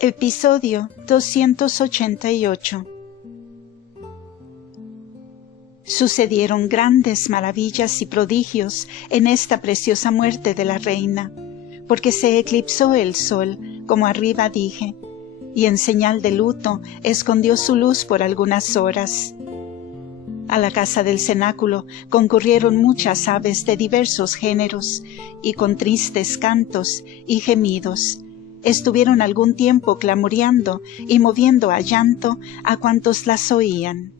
Episodio 288. Sucedieron grandes maravillas y prodigios en esta preciosa muerte de la reina, porque se eclipsó el sol, como arriba dije, y en señal de luto escondió su luz por algunas horas. A la casa del cenáculo concurrieron muchas aves de diversos géneros, y con tristes cantos y gemidos estuvieron algún tiempo clamoreando y moviendo a llanto a cuantos las oían.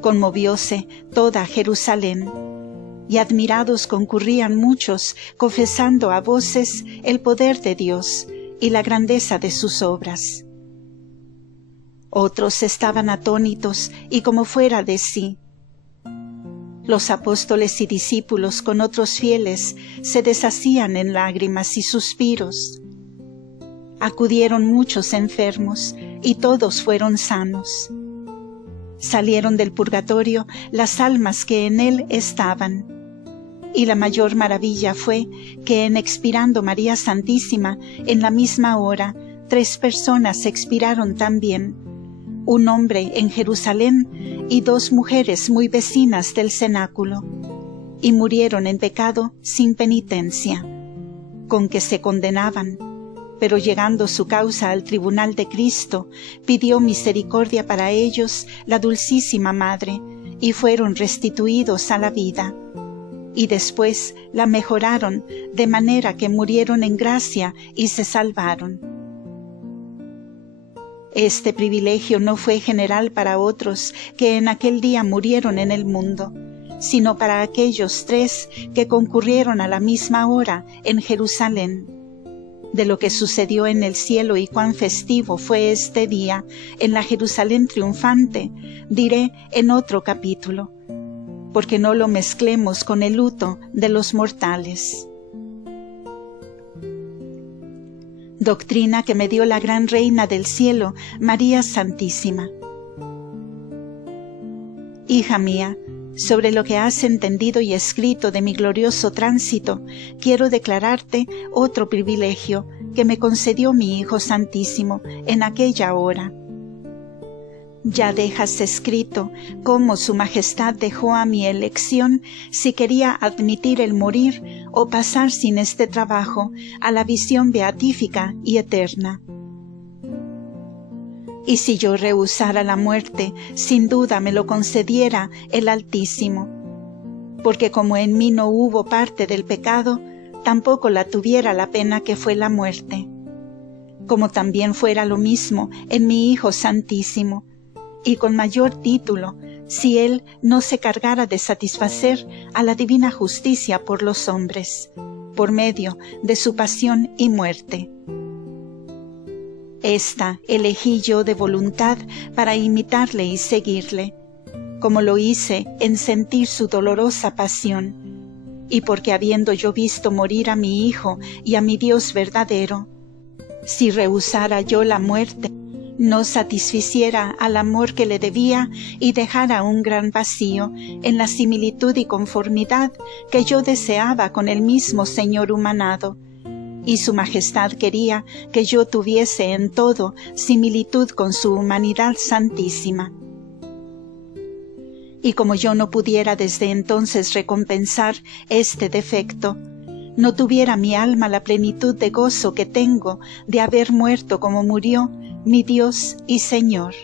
Conmovióse toda Jerusalén, y admirados concurrían muchos, confesando a voces el poder de Dios y la grandeza de sus obras. Otros estaban atónitos y como fuera de sí. Los apóstoles y discípulos con otros fieles se deshacían en lágrimas y suspiros. Acudieron muchos enfermos y todos fueron sanos. Salieron del purgatorio las almas que en él estaban. Y la mayor maravilla fue que en expirando María Santísima en la misma hora 3 personas expiraron también, un hombre en Jerusalén y 2 mujeres muy vecinas del cenáculo, y murieron en pecado sin penitencia, con que se condenaban, pero llegando su causa al tribunal de Cristo, pidió misericordia para ellos la Dulcísima Madre, y fueron restituidos a la vida, y después la mejoraron de manera que murieron en gracia y se salvaron. Este privilegio no fue general para otros que en aquel día murieron en el mundo, sino para aquellos 3 que concurrieron a la misma hora en Jerusalén. De lo que sucedió en el cielo y cuán festivo fue este día en la Jerusalén triunfante, diré en otro capítulo, porque no lo mezclemos con el luto de los mortales. Doctrina que me dio la gran Reina del Cielo, María Santísima. Hija mía, sobre lo que has entendido y escrito de mi glorioso tránsito, quiero declararte otro privilegio que me concedió mi Hijo Santísimo en aquella hora. Ya dejas escrito cómo su Majestad dejó a mi elección si quería admitir el morir o pasar sin este trabajo a la visión beatífica y eterna. Y si yo rehusara la muerte, sin duda me lo concediera el Altísimo, porque como en mí no hubo parte del pecado, tampoco la tuviera la pena que fue la muerte. Como también fuera lo mismo en mi Hijo Santísimo, y con mayor título, si él no se cargara de satisfacer a la divina justicia por los hombres, por medio de su pasión y muerte. Esta elegí yo de voluntad para imitarle y seguirle, como lo hice en sentir su dolorosa pasión, y porque habiendo yo visto morir a mi Hijo y a mi Dios verdadero, si rehusara yo la muerte, no satisficiera al amor que le debía y dejara un gran vacío en la similitud y conformidad que yo deseaba con el mismo Señor humanado, y su Majestad quería que yo tuviese en todo similitud con su humanidad santísima. Y como yo no pudiera desde entonces recompensar este defecto, no tuviera mi alma la plenitud de gozo que tengo de haber muerto como murió mi Dios y Señor.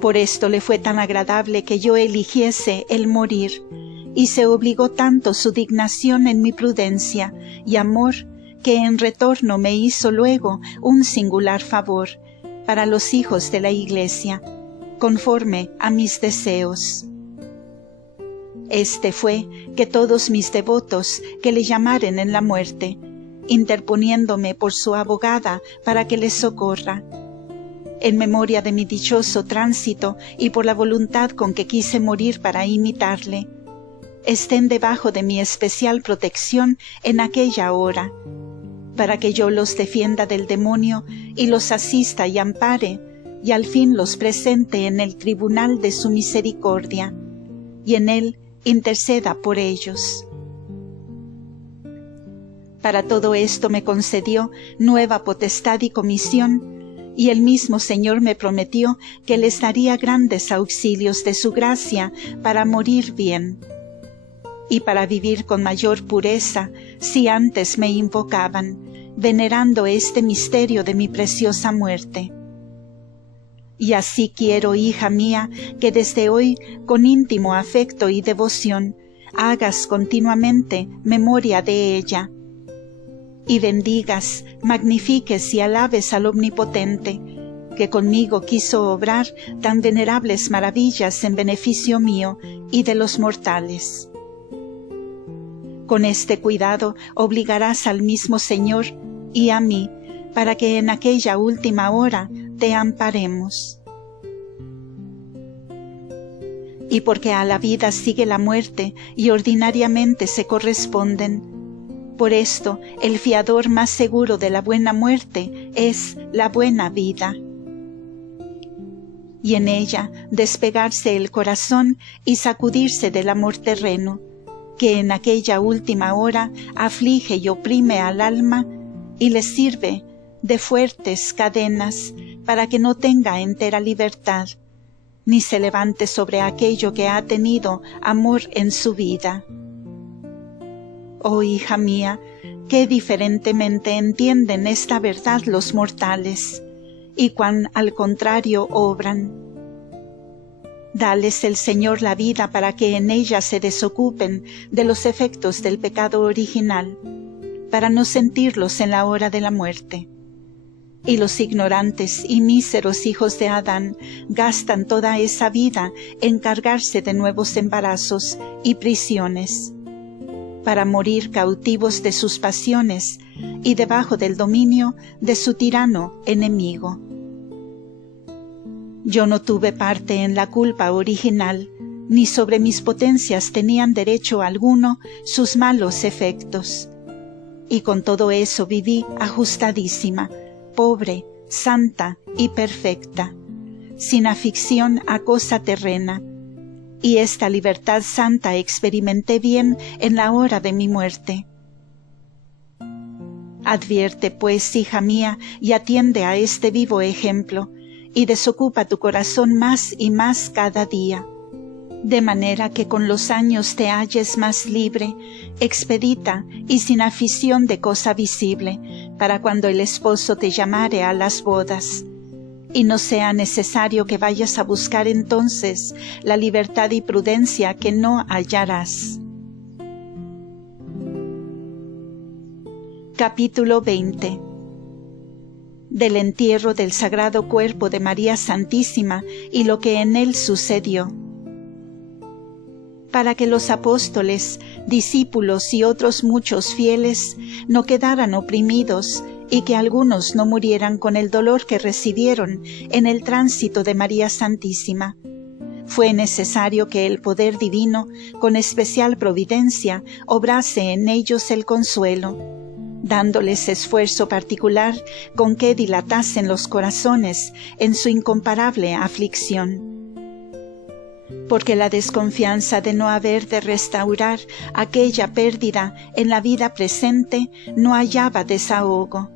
Por esto le fue tan agradable que yo eligiese el morir, y se obligó tanto su dignación en mi prudencia y amor, que en retorno me hizo luego un singular favor para los hijos de la Iglesia, conforme a mis deseos. Este fue que todos mis devotos que le llamaren en la muerte, interponiéndome por su abogada para que les socorra, en memoria de mi dichoso tránsito y por la voluntad con que quise morir para imitarle, estén debajo de mi especial protección en aquella hora, para que yo los defienda del demonio y los asista y ampare, y al fin los presente en el tribunal de su misericordia, y en él interceda por ellos. Para todo esto me concedió nueva potestad y comisión, y el mismo Señor me prometió que les daría grandes auxilios de su gracia para morir bien, y para vivir con mayor pureza si antes me invocaban, venerando este misterio de mi preciosa muerte. Y así quiero, hija mía, que desde hoy, con íntimo afecto y devoción, hagas continuamente memoria de ella, y bendigas, magnifiques y alabes al Omnipotente, que conmigo quiso obrar tan venerables maravillas en beneficio mío y de los mortales. Con este cuidado obligarás al mismo Señor y a mí, para que en aquella última hora te amparemos. Y porque a la vida sigue la muerte y ordinariamente se corresponden, por esto el fiador más seguro de la buena muerte es la buena vida. Y en ella despegarse el corazón y sacudirse del amor terreno, que en aquella última hora aflige y oprime al alma y le sirve de fuertes cadenas para que no tenga entera libertad, ni se levante sobre aquello que ha tenido amor en su vida. Oh hija mía, qué diferentemente entienden esta verdad los mortales, y cuán al contrario obran. Dales el Señor la vida para que en ella se desocupen de los efectos del pecado original, para no sentirlos en la hora de la muerte. Y los ignorantes y míseros hijos de Adán gastan toda esa vida en cargarse de nuevos embarazos y prisiones, para morir cautivos de sus pasiones y debajo del dominio de su tirano enemigo. Yo no tuve parte en la culpa original, ni sobre mis potencias tenían derecho alguno sus malos efectos. Y con todo eso viví ajustadísima, pobre, santa y perfecta, sin afición a cosa terrena, y esta libertad santa experimenté bien en la hora de mi muerte. Advierte, pues, hija mía, y atiende a este vivo ejemplo, y desocupa tu corazón más y más cada día, de manera que con los años te halles más libre, expedita y sin afición de cosa visible, para cuando el esposo te llamare a las bodas, y no sea necesario que vayas a buscar entonces la libertad y prudencia que no hallarás. Capítulo 20. Del entierro del Sagrado Cuerpo de María Santísima y lo que en él sucedió. Para que los apóstoles, discípulos y otros muchos fieles no quedaran oprimidos y que algunos no murieran con el dolor que recibieron en el tránsito de María Santísima, fue necesario que el poder divino, con especial providencia, obrase en ellos el consuelo, dándoles esfuerzo particular con que dilatasen los corazones en su incomparable aflicción. Porque la desconfianza de no haber de restaurar aquella pérdida en la vida presente no hallaba desahogo.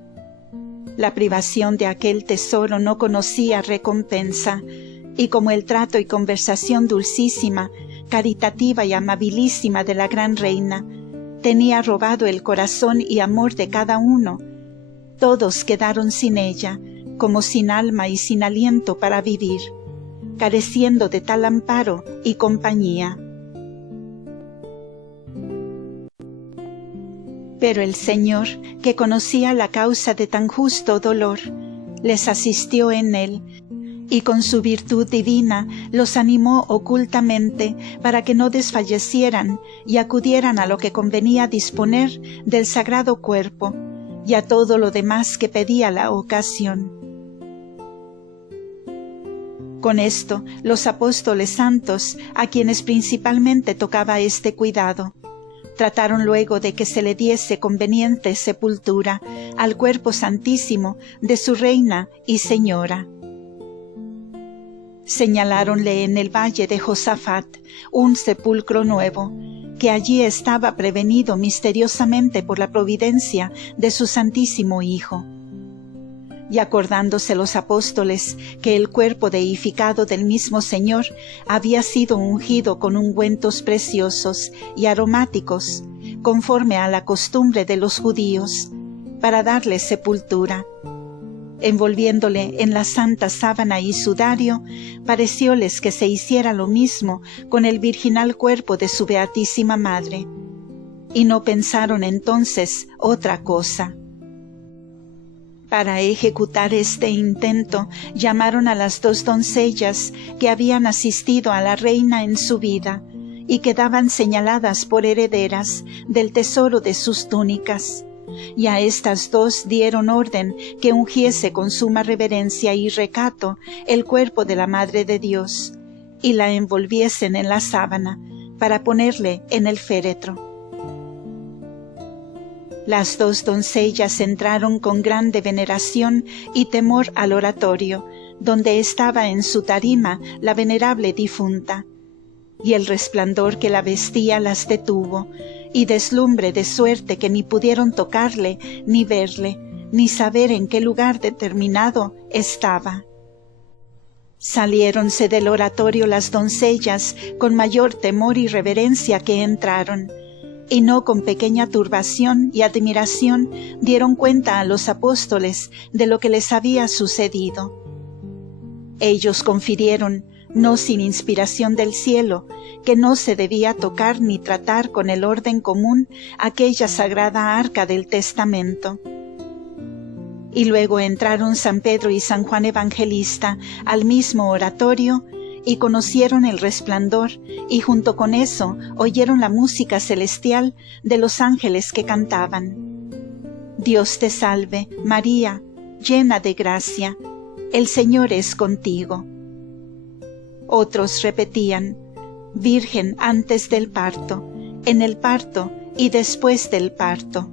La privación de aquel tesoro no conocía recompensa, y como el trato y conversación dulcísima, caritativa y amabilísima de la gran reina tenía robado el corazón y amor de cada uno, todos quedaron sin ella, como sin alma y sin aliento para vivir, careciendo de tal amparo y compañía. Pero el Señor, que conocía la causa de tan justo dolor, les asistió en él, y con su virtud divina los animó ocultamente para que no desfallecieran y acudieran a lo que convenía disponer del Sagrado Cuerpo y a todo lo demás que pedía la ocasión. Con esto, los apóstoles santos, a quienes principalmente tocaba este cuidado, trataron luego de que se le diese conveniente sepultura al cuerpo santísimo de su reina y señora. Señaláronle en el valle de Josafat un sepulcro nuevo, que allí estaba prevenido misteriosamente por la providencia de su Santísimo Hijo. Y acordándose los apóstoles que el cuerpo deificado del mismo Señor había sido ungido con ungüentos preciosos y aromáticos, conforme a la costumbre de los judíos, para darle sepultura, envolviéndole en la santa sábana y sudario, parecióles que se hiciera lo mismo con el virginal cuerpo de su Beatísima Madre, y no pensaron entonces otra cosa. Para ejecutar este intento, llamaron a las 2 doncellas que habían asistido a la reina en su vida, y quedaban señaladas por herederas del tesoro de sus túnicas. Y a estas 2 dieron orden que ungiese con suma reverencia y recato el cuerpo de la Madre de Dios, y la envolviesen en la sábana, para ponerle en el féretro. Las 2 doncellas entraron con grande veneración y temor al oratorio, donde estaba en su tarima la venerable difunta, y el resplandor que la vestía las detuvo, y deslumbre de suerte que ni pudieron tocarle, ni verle, ni saber en qué lugar determinado estaba. Saliéronse del oratorio las doncellas con mayor temor y reverencia que entraron, y no con pequeña turbación y admiración dieron cuenta a los apóstoles de lo que les había sucedido. Ellos confirieron, no sin inspiración del cielo, que no se debía tocar ni tratar con el orden común aquella sagrada arca del testamento. Y luego entraron San Pedro y San Juan Evangelista al mismo oratorio, y conocieron el resplandor, y junto con eso oyeron la música celestial de los ángeles que cantaban: Dios te salve, María, llena de gracia, el Señor es contigo. Otros repetían: Virgen antes del parto, en el parto y después del parto.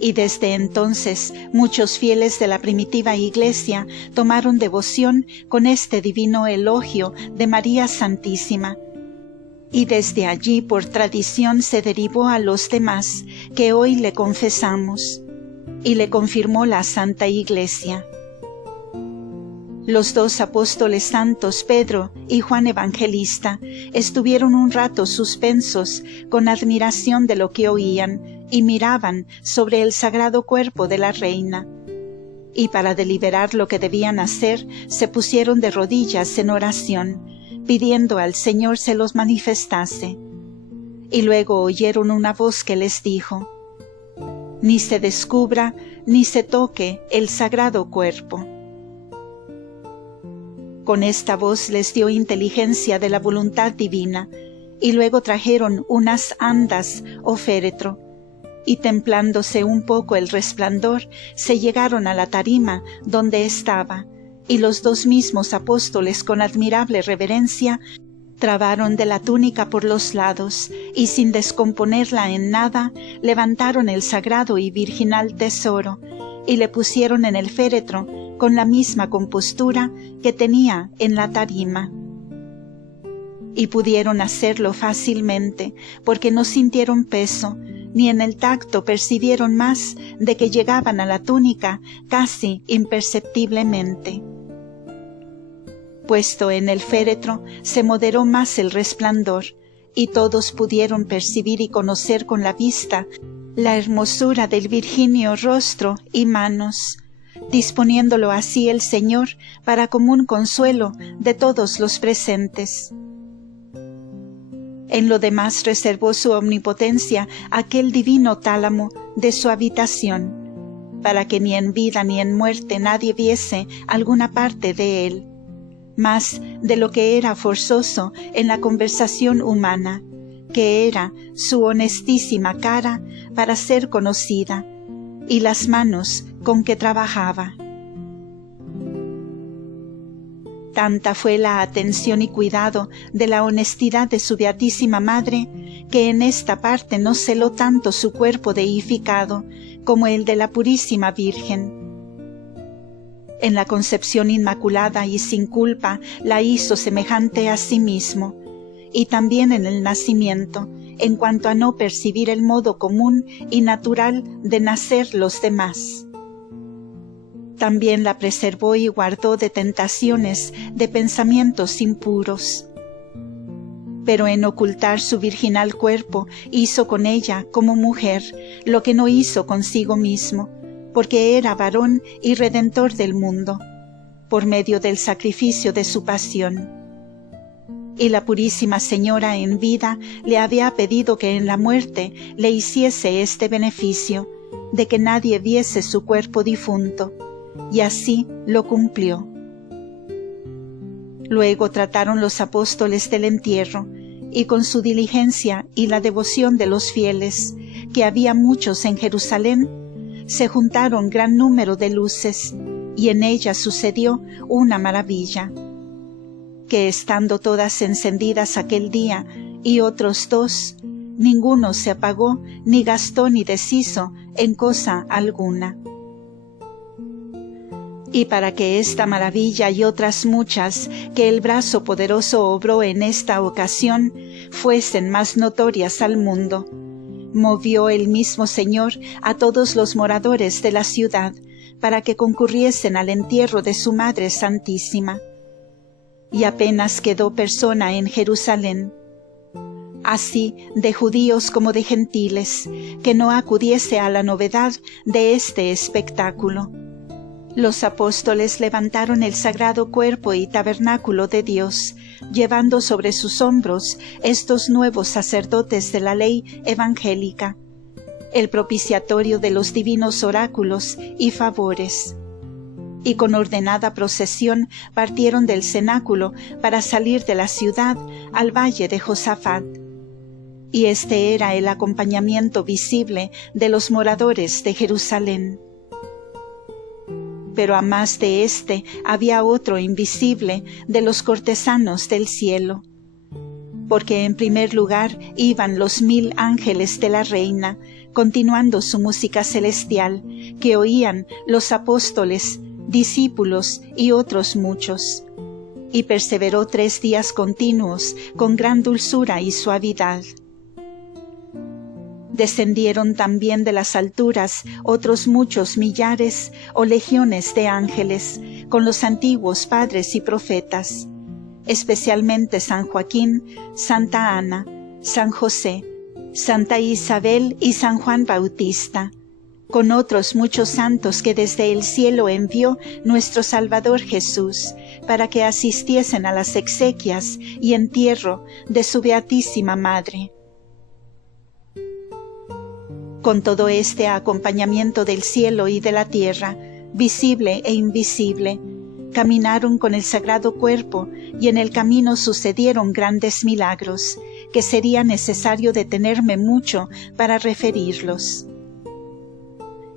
Y desde entonces muchos fieles de la primitiva Iglesia tomaron devoción con este divino elogio de María Santísima, y desde allí por tradición se derivó a los demás que hoy le confesamos, y le confirmó la Santa Iglesia. Los 2 apóstoles santos, Pedro y Juan Evangelista, estuvieron un rato suspensos con admiración de lo que oían, y miraban sobre el sagrado cuerpo de la reina. Y para deliberar lo que debían hacer, se pusieron de rodillas en oración, pidiendo al Señor se los manifestase. Y luego oyeron una voz que les dijo: Ni se descubra, ni se toque el sagrado cuerpo. Con esta voz les dio inteligencia de la voluntad divina, y luego trajeron unas andas o féretro, y templándose un poco el resplandor, se llegaron a la tarima donde estaba, y los 2 mismos apóstoles con admirable reverencia trabaron de la túnica por los lados, y sin descomponerla en nada, levantaron el sagrado y virginal tesoro, y le pusieron en el féretro con la misma compostura que tenía en la tarima. Y pudieron hacerlo fácilmente, porque no sintieron peso, ni en el tacto percibieron más de que llegaban a la túnica casi imperceptiblemente. Puesto en el féretro, se moderó más el resplandor, y todos pudieron percibir y conocer con la vista la hermosura del virginio rostro y manos, disponiéndolo así el Señor para común consuelo de todos los presentes. En lo demás reservó su omnipotencia aquel divino tálamo de su habitación, para que ni en vida ni en muerte nadie viese alguna parte de él, más de lo que era forzoso en la conversación humana, que era su honestísima cara para ser conocida, y las manos con que trabajaba. Tanta fue la atención y cuidado de la honestidad de su Beatísima Madre, que en esta parte no celó tanto su cuerpo deificado como el de la Purísima Virgen. En la concepción inmaculada y sin culpa la hizo semejante a sí mismo, y también en el nacimiento, en cuanto a no percibir el modo común y natural de nacer los demás. También la preservó y guardó de tentaciones, de pensamientos impuros. Pero en ocultar su virginal cuerpo, hizo con ella, como mujer, lo que no hizo consigo mismo, porque era varón y redentor del mundo, por medio del sacrificio de su pasión. Y la Purísima Señora en vida le había pedido que en la muerte le hiciese este beneficio, de que nadie viese su cuerpo difunto, y así lo cumplió. Luego trataron los apóstoles del entierro, y con su diligencia y la devoción de los fieles, que había muchos en Jerusalén, se juntaron gran número de luces, y en ellas sucedió una maravilla, que estando todas encendidas aquel día y otros 2, ninguno se apagó, ni gastó ni deshizo en cosa alguna. Y para que esta maravilla y otras muchas que el brazo poderoso obró en esta ocasión fuesen más notorias al mundo, movió el mismo Señor a todos los moradores de la ciudad para que concurriesen al entierro de su Madre Santísima. Y apenas quedó persona en Jerusalén, así de judíos como de gentiles, que no acudiese a la novedad de este espectáculo. Los apóstoles levantaron el sagrado cuerpo y tabernáculo de Dios, llevando sobre sus hombros estos nuevos sacerdotes de la ley evangélica, el propiciatorio de los divinos oráculos y favores. Y con ordenada procesión partieron del cenáculo para salir de la ciudad al valle de Josafat. Y este era el acompañamiento visible de los moradores de Jerusalén. Pero a más de este había otro invisible de los cortesanos del cielo, porque en primer lugar iban los 1000 ángeles de la reina, continuando su música celestial, que oían los apóstoles, discípulos y otros muchos, y perseveró 3 días continuos con gran dulzura y suavidad. Descendieron también de las alturas otros muchos millares o legiones de ángeles, con los antiguos padres y profetas, especialmente San Joaquín, Santa Ana, San José, Santa Isabel y San Juan Bautista, con otros muchos santos que desde el cielo envió nuestro Salvador Jesús, para que asistiesen a las exequias y entierro de su Beatísima Madre. Con todo este acompañamiento del cielo y de la tierra, visible e invisible, caminaron con el sagrado cuerpo, y en el camino sucedieron grandes milagros, que sería necesario detenerme mucho para referirlos.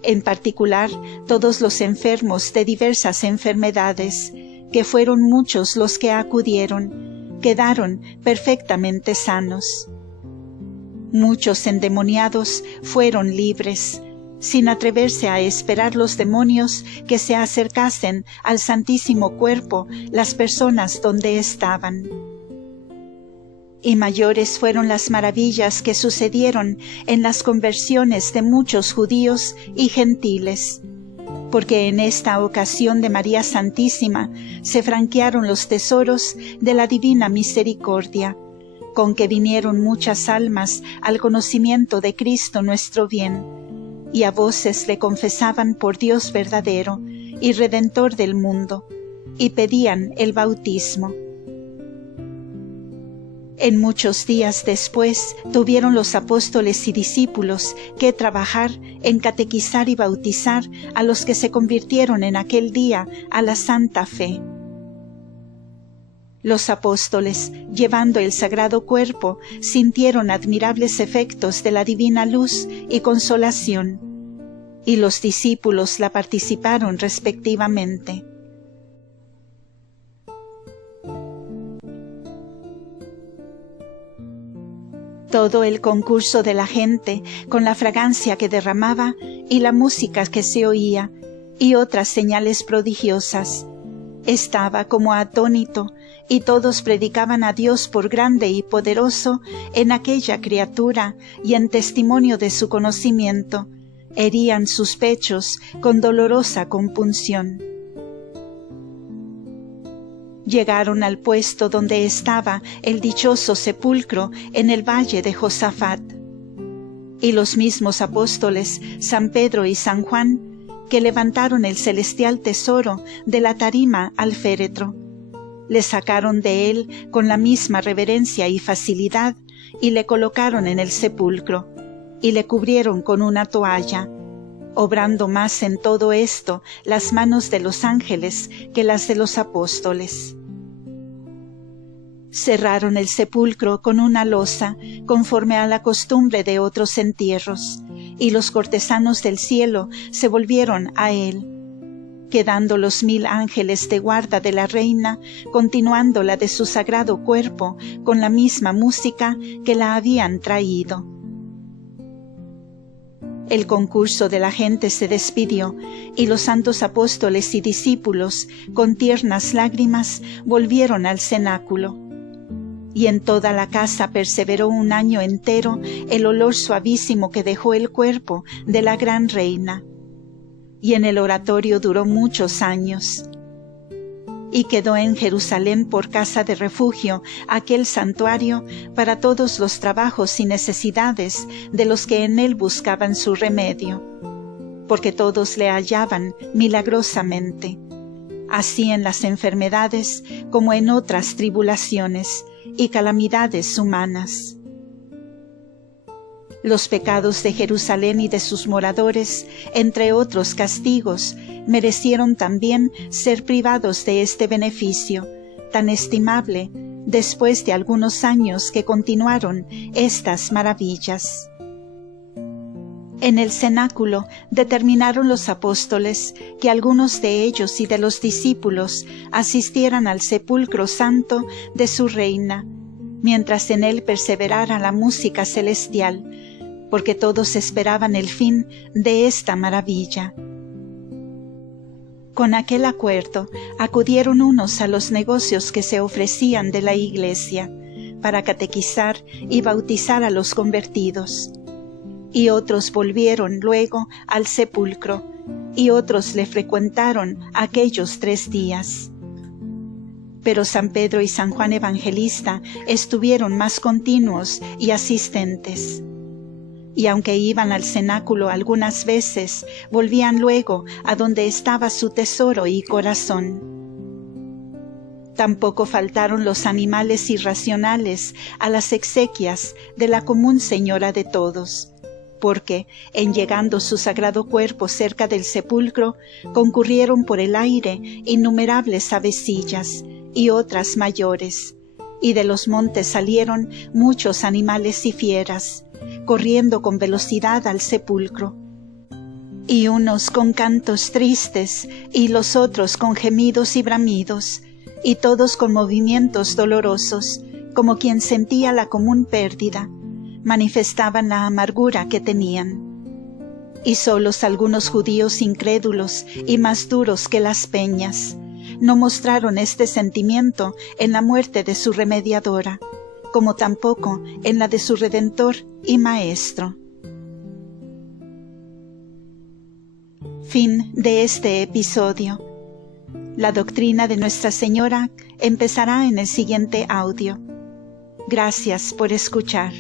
En particular, todos los enfermos de diversas enfermedades, que fueron muchos los que acudieron, quedaron perfectamente sanos. Muchos endemoniados fueron libres, sin atreverse a esperar los demonios que se acercasen al Santísimo Cuerpo las personas donde estaban. Y mayores fueron las maravillas que sucedieron en las conversiones de muchos judíos y gentiles, porque en esta ocasión de María Santísima se franquearon los tesoros de la divina misericordia, con que vinieron muchas almas al conocimiento de Cristo nuestro bien, y a voces le confesaban por Dios verdadero y Redentor del mundo, y pedían el bautismo. En muchos días después tuvieron los apóstoles y discípulos que trabajar en catequizar y bautizar a los que se convirtieron en aquel día a la santa fe. Los apóstoles, llevando el sagrado cuerpo, sintieron admirables efectos de la divina luz y consolación, y los discípulos la participaron respectivamente. Todo el concurso de la gente, con la fragancia que derramaba y la música que se oía, y otras señales prodigiosas, Estaba como atónito, y todos predicaban a Dios por grande y poderoso en aquella criatura, y en testimonio de su conocimiento, herían sus pechos con dolorosa compunción. Llegaron al puesto donde estaba el dichoso sepulcro en el valle de Josafat. Y los mismos apóstoles, San Pedro y San Juan, que levantaron el celestial tesoro de la tarima al féretro, le sacaron de él con la misma reverencia y facilidad, y le colocaron en el sepulcro, y le cubrieron con una toalla, obrando más en todo esto las manos de los ángeles que las de los apóstoles. Cerraron el sepulcro con una losa, conforme a la costumbre de otros entierros, y los cortesanos del cielo se volvieron a él, quedando los 1000 ángeles de guarda de la reina, continuando la de su sagrado cuerpo con la misma música que la habían traído. El concurso de la gente se despidió, y los santos apóstoles y discípulos, con tiernas lágrimas, volvieron al cenáculo. Y en toda la casa perseveró 1 año entero el olor suavísimo que dejó el cuerpo de la gran reina. Y en el oratorio duró muchos años. Y quedó en Jerusalén por casa de refugio aquel santuario para todos los trabajos y necesidades de los que en él buscaban su remedio, porque todos le hallaban milagrosamente, así en las enfermedades como en otras tribulaciones y calamidades humanas. Los pecados de Jerusalén y de sus moradores, entre otros castigos, merecieron también ser privados de este beneficio, tan estimable, después de algunos años que continuaron estas maravillas. En el cenáculo determinaron los apóstoles que algunos de ellos y de los discípulos asistieran al sepulcro santo de su reina, mientras en él perseverara la música celestial, porque todos esperaban el fin de esta maravilla. Con aquel acuerdo acudieron unos a los negocios que se ofrecían de la iglesia, para catequizar y bautizar a los convertidos, y otros volvieron luego al sepulcro, y otros le frecuentaron aquellos 3 días. Pero San Pedro y San Juan Evangelista estuvieron más continuos y asistentes. Y aunque iban al cenáculo algunas veces, volvían luego a donde estaba su tesoro y corazón. Tampoco faltaron los animales irracionales a las exequias de la común Señora de todos, porque, en llegando su sagrado cuerpo cerca del sepulcro, concurrieron por el aire innumerables avecillas y otras mayores, y de los montes salieron muchos animales y fieras, corriendo con velocidad al sepulcro, y unos con cantos tristes, y los otros con gemidos y bramidos, y todos con movimientos dolorosos, como quien sentía la común pérdida, manifestaban la amargura que tenían. Y solos algunos judíos incrédulos y más duros que las peñas, no mostraron este sentimiento en la muerte de su remediadora, como tampoco en la de su Redentor y Maestro. Fin de este episodio. La doctrina de Nuestra Señora empezará en el siguiente audio. Gracias por escuchar.